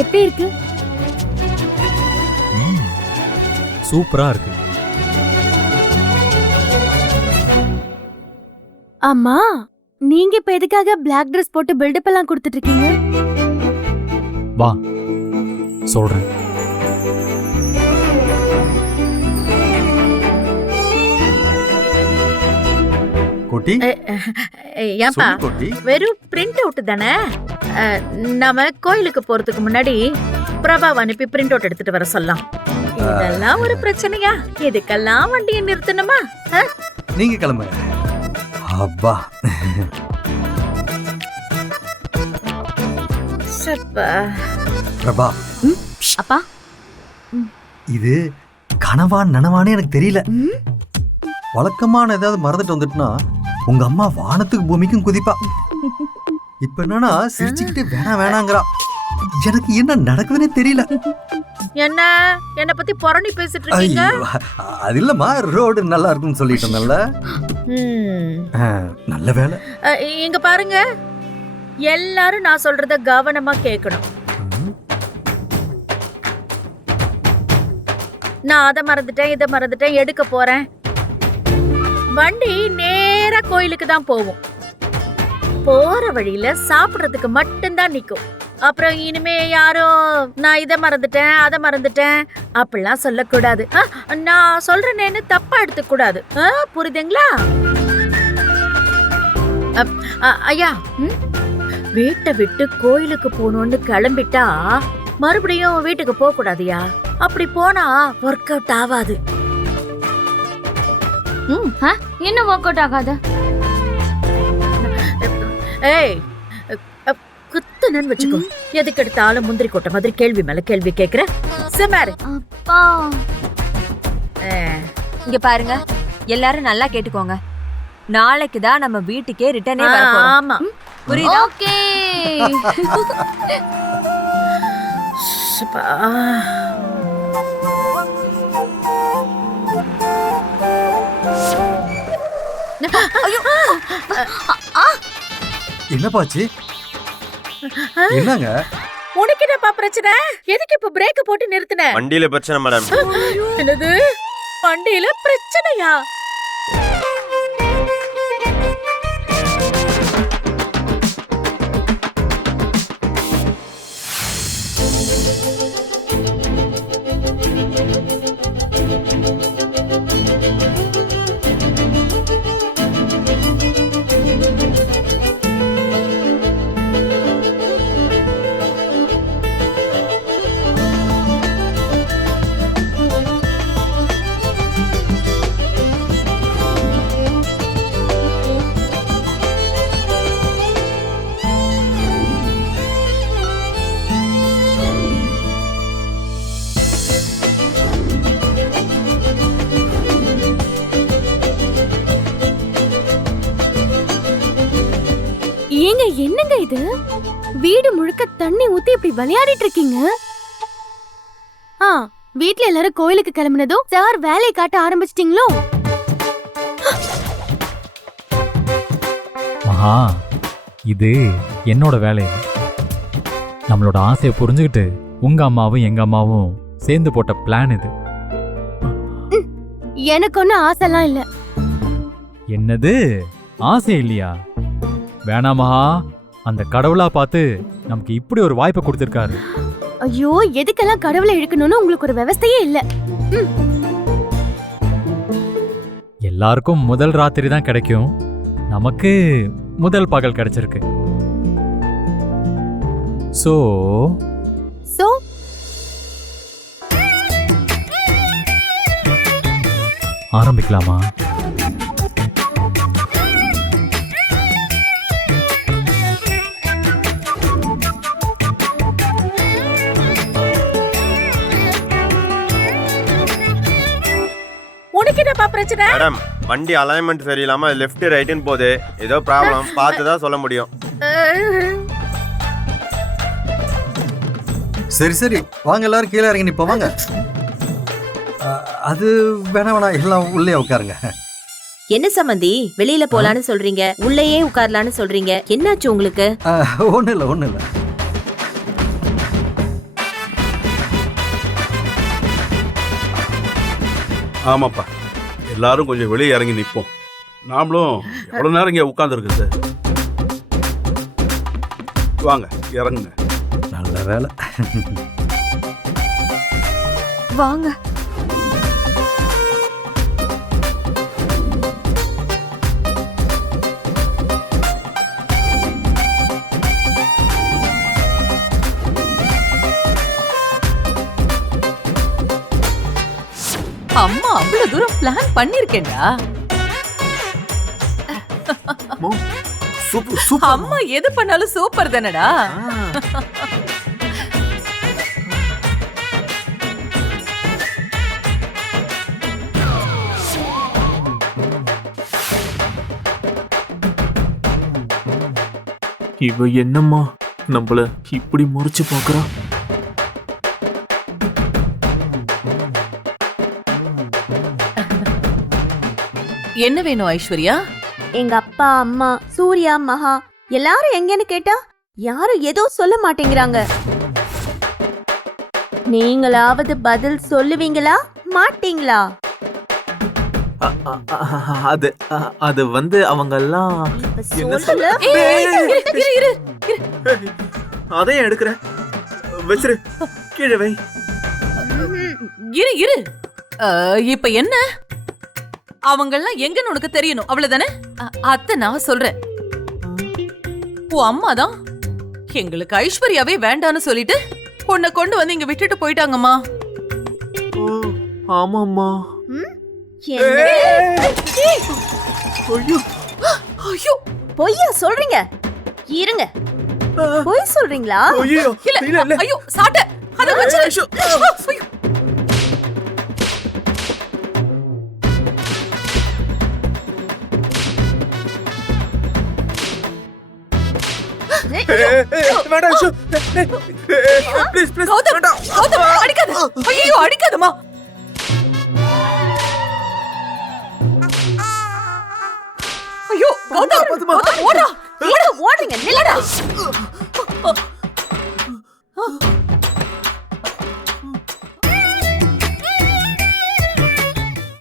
எப்படி இருக்கு? சூப்பரா இருக்கு. அம்மா, நீங்க இப்ப எதுக்காக பிளாக் Dress போட்டு பில்டப் எல்லாம் கொடுத்துட்டு இருக்கீங்க? வா சொல்றேன். கோட்டி ஏன்பா கோட்டி வெறும் பிரிண்ட் அவுட் தானே? நாம கோயிலுக்கு போறதுக்கு முன்னாடி பிரபாவ அனுப்பி பிரிண்ட் அவுட் எடுத்துட்டு வர சொல்லலாம். இதெல்லாம் ஒரு பிரச்சனையா? இதுக்கெல்லாம் வண்டியை நிறுத்தணுமா? நீங்க கிளம்புங்க. அப்பா பிரபா, அப்பா, இது கனவா நனவானே எனக்கு தெரியல. வழக்கமான ஏதாவது மறந்துட்டு வந்துட்டுனா உங்க அம்மா வானத்துக்கு பூமிக்கும் குதிப்பா. இப்ப என்னன்னா சிரிச்சுக்கிட்டு வேணாங்கிறா. எனக்கு என்ன நடக்குதுன்னே தெரியல. என்ன பத்தி புரணி பேசிட்டு இருக்கீங்க? அது இல்லம்மா, ரோடு நல்லா இருக்குன்னு சொல்லிட்டோம். நல்ல வேலை. இங்க பாருங்க, எல்லாரும் நான் சொல்றத கவனமா கேட்கணும். நான் அதை மறந்துட்டேன், இதை மறந்துட்டேன், எடுக்க போறேன். வண்டி நேரா கோயிலுக்கு தான் போகும். போற வழியில சாப்பிடுறதுக்கு மட்டும்தான் நிக்கும். அப்புறம் இனிமே யாரும் நான் இதை மறந்துட்டேன், அதை மறந்துட்டேன் அப்படிலாம் சொல்லக்கூடாது. நான் சொல்றேன்னு தப்பா எடுத்துக்க கூடாது. புரியுதுங்களா? ஐயா, வீட்டை விட்டு கோயிலுக்கு போகணும்னு கிளம்பிட்டா மறுபடியும் வீட்டுக்கு போக கூடாதுயா. அப்படி போனா ஒர்க் அவுட் ஆகாது. என்ன ஒர்க் அவுட் ஆகாது? ஏய், குத்துனன்னு வச்சுக்கோ. எதுக்கு எடுத்தாலும் முந்திரி கொட்டை மாதிரி கேள்வி மேல கேள்வி கேக்குற. சுமாரு. அப்பா, இங்க பாருங்க, எல்லாரும் நல்லா கேட்டுக்கோங்க. நாளைக்கு தான் நம்ம வீட்டுக்கே ரிட்டர்னே வர போறோம். ஆமா, புரியுதா? ஓகே. என்னப்பாச்சு? என்னங்க உனக்கு என்னப்பா பிரச்சனை? எதுக்கு இப்ப பிரேக் போட்டு நிறுத்தின? வண்டியில பிரச்சனை மேடம். என்னது வண்டியில பிரச்சனையா? ஏங்க, என்னங்க இது? வீடு முழுக்க தண்ணி ஊத்தி இப்படி விளையாடிட்டு இருக்கீங்க. வீட்ல எல்லாரும் கோயிலுக்கு கிளம்பினதும் சார் வேலையை காட்ட ஆரம்பிச்சிட்டீங்களோ? மகா, இது என்னோட வேலை. நம்மளோட ஆசையை புரிஞ்சுக்கிட்டு உங்க அம்மாவும் எங்க அம்மாவும் சேர்ந்து போட்ட பிளான் இது. எனக்கு ஒன்னும் ஆசைலாம் இல்ல. என்னது ஆசை இல்லையா? வேணாமா, அந்த கடவுளா பார்த்து நமக்கு இப்படி ஒரு வாய்ப்பை கொடுத்திருக்காரு. ஐயோ, எதுக்கெல்லாம் கடவுளை இழுக்கணும்னு உங்களுக்கு ஒரு விவசாயே இல்ல. எல்லாருக்கும் முதல் ராத்திரி தான் கிடைக்கும், நமக்கு முதல் பகல் கிடைச்சிருக்கு. சோ ஆரம்பிக்கலாமா? மேடம், வண்டி அலைன்மெண்ட் சரியில்லாம லெஃப்ட் ரைட்னு போகுது. ஏதோ ப்ராப்ளம் பார்த்து தான் சொல்ல முடியும். சரி வாங்க, எல்லாரும் கீழே இறங்கி நிப்போம். வாங்க. அது வேணா எல்லாம் உள்ளே உட்காருங்க. என்ன சம்பந்தி, வெளியில போலான்னு சொல்றீங்க, உள்ளேயே உட்காரலான்னு சொல்றீங்க, என்னாச்சு உங்களுக்கு? ஒண்ணு இல்ல ஆமாப்பா, எல்லாரும் கொஞ்சம் வெளியே இறங்கி நிற்போம். நாமளும் எவ்வளோ நேரம் இங்கே உட்காந்துருக்குது. வாங்க இறங்குங்க. நல்ல வேலை. வாங்க. அம்மா அவ்வளவு தூரம் பிளான் பண்ணிருக்கேன்டா. அம்மா எது பண்ணாலும் சூப்பர் தானடா. இவ என்னம்மா நம்மள இப்படி முறிச்சு பாக்குறா? என்ன வேணும் ஐஸ்வர்யா? எங்க அப்பா அம்மா சூர்யா மகா எல்லாரும் எங்கன்னு கேட்டா யாரும் ஏதோ சொல்ல மாட்டேங்கிறாங்க. நீங்களாவது பதில் சொல்லுவீங்களா மாட்டீங்களா? அது அது வந்து அவங்க எல்லாம் என்ன சொல்லு. இரு. அதையும் எடுக்கிற வச்சிரு, கீழே வை. இரு இப்ப என்ன? அவங்கெல்லாம் எங்கன்னு உனக்கு தெரியணும் அவ்வளவுதானே? அத்தை நான் சொல்றேன். உன் அம்மா தான் எங்களுக்கு ஐஸ்வர்யாவே வேண்டான்னு சொல்லிட்டு உன்னை கொண்டு வந்து இங்க விட்டுட்டு போயிட்டாங்கம்மா. ஆமாம்மா. ஐயோ பொய்யா சொல்றீங்க? இருங்க, பொய் சொல்றீங்களா? இல்ல ஐயோ சாட்ட அத வச்சு. அடிக்காத. ஐயோ அடிக்காதம்மா. ஐயோ கௌதம் ஓடா. ஓடுறீங்க, நில்லடா.